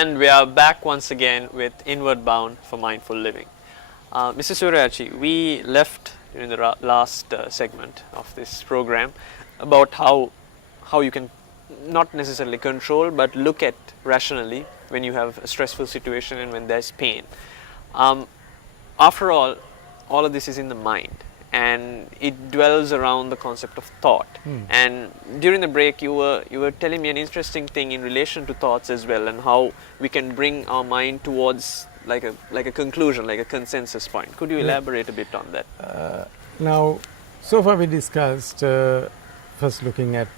And we are back once again with Inward Bound for Mindful Living. Mr. Suryachi, we left in the last segment of this program about how you can not necessarily control but look at rationally when you have a stressful situation and when there's pain. After all of this is in the mind, and it dwells around the concept of thought. And during the break you were telling me an interesting thing in relation to thoughts as well, and how we can bring our mind towards like a conclusion, like a consensus point. Could you elaborate a bit on that? Now, so far we discussed first looking at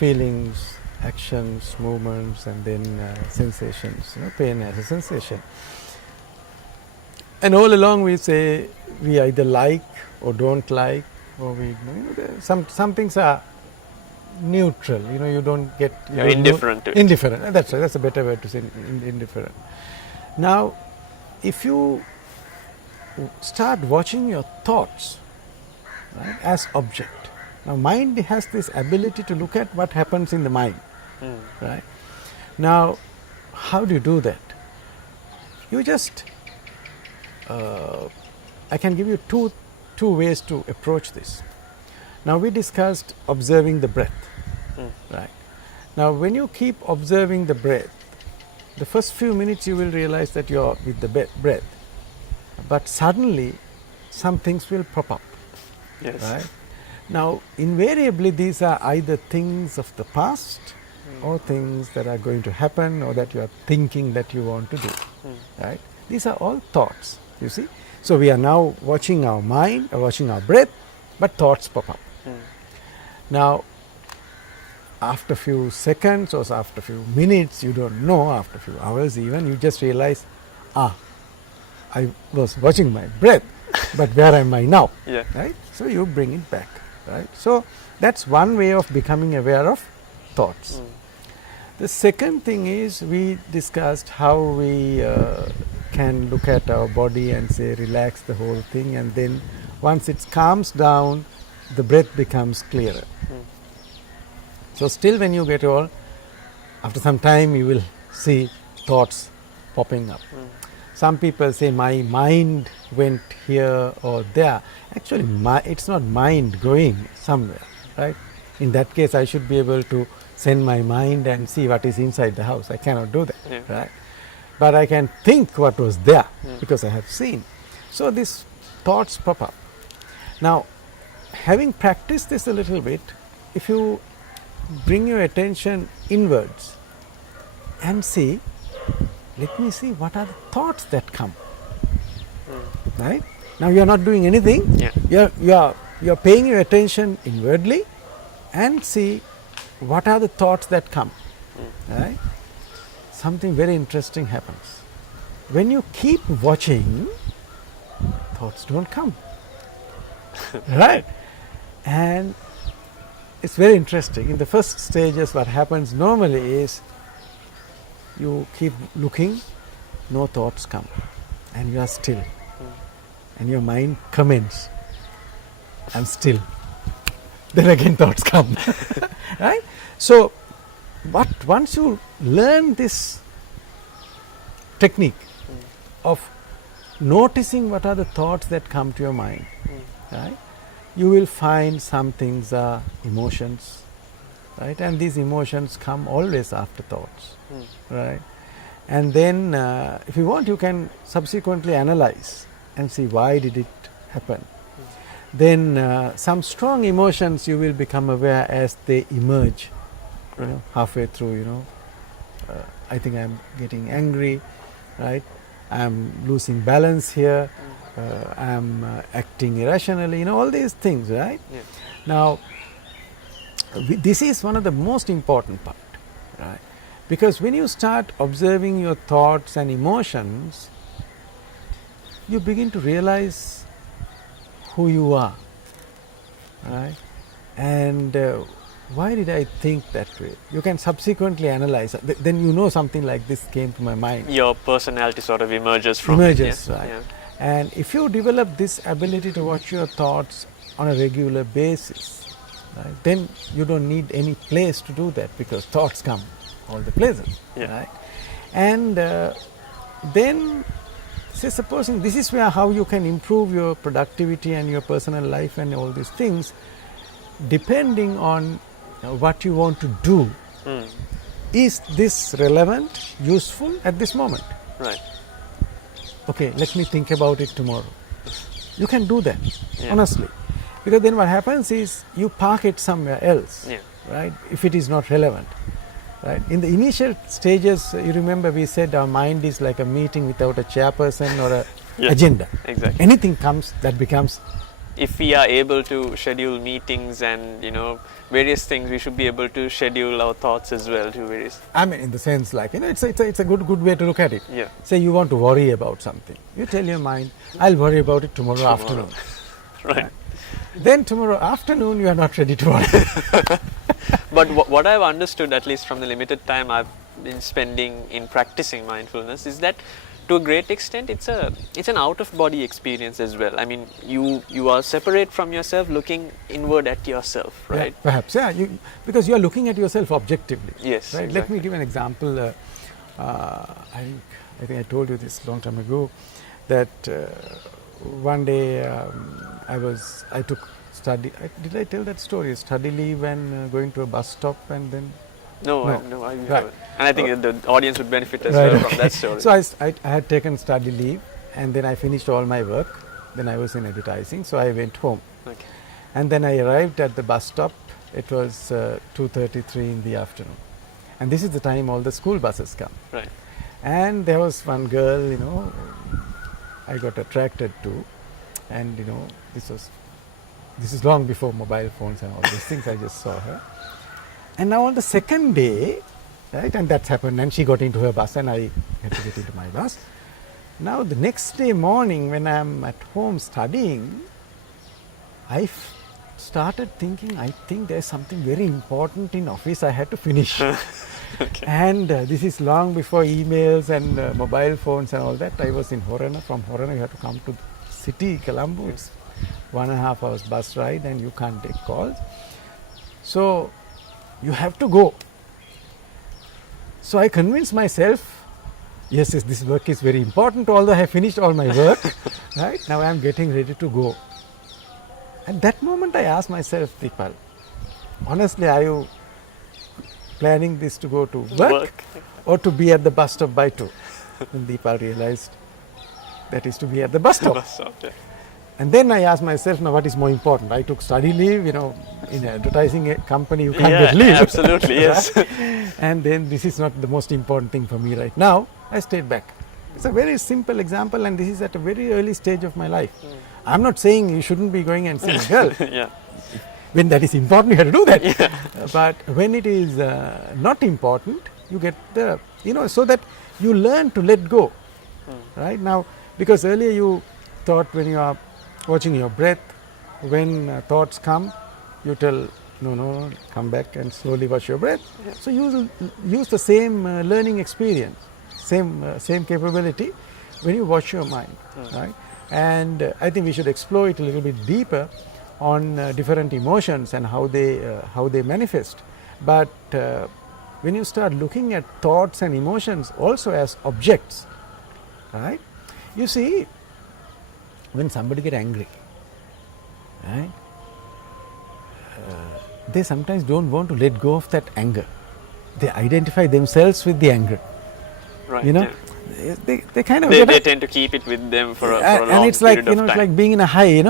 feelings, actions, movements, and then sensations, pain as a sensation. And all along we say we either like or don't like, or we some things are neutral. You don't get you're indifferent to it. Indifferent. That's right. That's a better word to say. Indifferent. Now, if you start watching your thoughts, right, as object. Now, mind has this ability to look at what happens in the mind. Right. Now, how do you do that? You just I can give you two ways to approach this. Now, we discussed observing the breath. Right. Now, when you keep observing the breath, the first few minutes you will realize that you are with the breath, but suddenly some things will pop up. Yes. Right. Now, invariably these are either things of the past or things that are going to happen or that you are thinking that you want to do. Right. These are all thoughts. You see, so we are now watching our mind or watching our breath, but thoughts pop up. Now, after a few seconds or after a few minutes, you don't know, after a few hours even, you just realize, I was watching my breath, but where am I now? Yeah. Right? So you bring it back. Right? So that's one way of becoming aware of thoughts. The second thing is, we discussed how we can look at our body and say relax the whole thing, and then once it calms down, the breath becomes clearer. So still when you get all, after some time you will see thoughts popping up. Some people say my mind went here or there. Actually it's not mind going somewhere, right? In that case I should be able to send my mind and see what is inside the house. I cannot do that, right? But I can think what was there because I have seen. So these thoughts pop up. Now, having practiced this a little bit, if you bring your attention inwards and see, let me see what are the thoughts that come. Right? Now you are not doing anything. You are paying your attention inwardly and see what are the thoughts that come. Right? Something very interesting happens. When you keep watching, thoughts don't come. Right? And it's very interesting. In the first stages, what happens normally is you keep looking, no thoughts come, and you are still. And your mind comments, I'm still. Then again thoughts come. Right? So, but once you learn this technique of noticing what are the thoughts that come to your mind, right, you will find some things are emotions, right, and these emotions come always after thoughts, right, and then if you want you can subsequently analyze and see why did it happen. Then some strong emotions you will become aware as they emerge. Halfway through, I think I'm getting angry, right? I'm losing balance here. I'm acting irrationally. All these things, right? Now, this is one of the most important part, right? Because when you start observing your thoughts and emotions, you begin to realize who you are, right? And why did I think that way? You can subsequently analyze. Then you know something like this came to my mind. Your personality sort of emerges from right. Yeah. And if you develop this ability to watch your thoughts on a regular basis, right, then you don't need any place to do that because thoughts come all the places, right? And then, say, supposing this is where how you can improve your productivity and your personal life and all these things, depending on what you want to do. Is this relevant, useful at this moment? Right. Okay, let me think about it tomorrow. You can do that, Yeah. honestly. Because then what happens is you park it somewhere else, Yeah. right, if it is not relevant. Right. In the initial stages, you remember we said our mind is like a meeting without a chairperson or a Yeah. agenda. Exactly. Anything comes that becomes, If we are able to schedule meetings and various things, we should be able to schedule our thoughts as well to various. I mean, in the sense like, it's a good way to look at it. Yeah. Say you want to worry about something. You tell your mind, I'll worry about it tomorrow afternoon. Right. Then tomorrow afternoon you are not ready to worry. But what I've understood, at least from the limited time I've been spending in practicing mindfulness, is that to a great extent it's an out of body experience as well. I mean, you are separate from yourself, looking inward at yourself, right? Yeah, perhaps, yeah. Because you are looking at yourself objectively. Yes. Right. Exactly. Let me give an example. I think I told you this long time ago that one day I took study. Did I tell that story? Study leave and going to a bus stop and then. No, No. I Right. haven't. And I think the audience would benefit as Right, well from okay. that story. So I had taken study leave and then I finished all my work. Then I was in advertising, so I went home. Okay. And then I arrived at the bus stop. It was 2:33 in the afternoon. And this is the time all the school buses come. Right. And there was one girl, I got attracted to. And, this is long before mobile phones and all these things. I just saw her. And now on the second day, right, and that's happened, and she got into her bus and I had to get into my bus. Now the next day morning when I'm at home studying, I started thinking, I think there's something very important in office I had to finish. Okay. And this is long before emails and mobile phones and all that. I was in Horana. From Horana you have to come to the city, Colombo. It's 1.5 hours bus ride and you can't take calls. So you have to go. So I convinced myself, yes, this work is very important, although I have finished all my work. Right? Now I am getting ready to go. At that moment I asked myself, Deepal, honestly, are you planning this to go to work or to be at the bus stop by 2? And Deepal realized that is to be at the bus stop. Bus stop, yeah. And then I asked myself, now what is more important? I took study leave, in an advertising company you can't get leave. Absolutely, yes. And then this is not the most important thing for me right now. I stayed back. It's a very simple example and this is at a very early stage of my life. I'm not saying you shouldn't be going and seeing a girl. Yeah. When that is important, you have to do that. Yeah. But when it is not important, you get the, so that you learn to let go. Right now, because earlier you thought when you are watching your breath, when thoughts come, you tell, no, come back and slowly watch your breath. Yeah. So you use the same learning experience, same capability when you watch your mind, right? And I think we should explore it a little bit deeper on different emotions and how they manifest. But when you start looking at thoughts and emotions also as objects, right? You see, when somebody get angry, right? They sometimes don't want to let go of that anger. They identify themselves with the anger. Right. Yeah. They kind of They tend to keep it with them for a long and it's like period of it's time. like being in a high.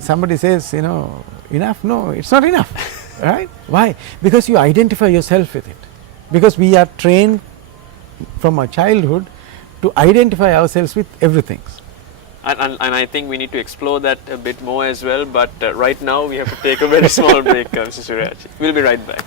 Somebody says enough. No, it's not enough. Right? Why? Because you identify yourself with it. Because we are trained from our childhood to identify ourselves with everything. And I think we need to explore that a bit more as well. But right now we have to take a very small break, Mr. Suryachi. We'll be right back.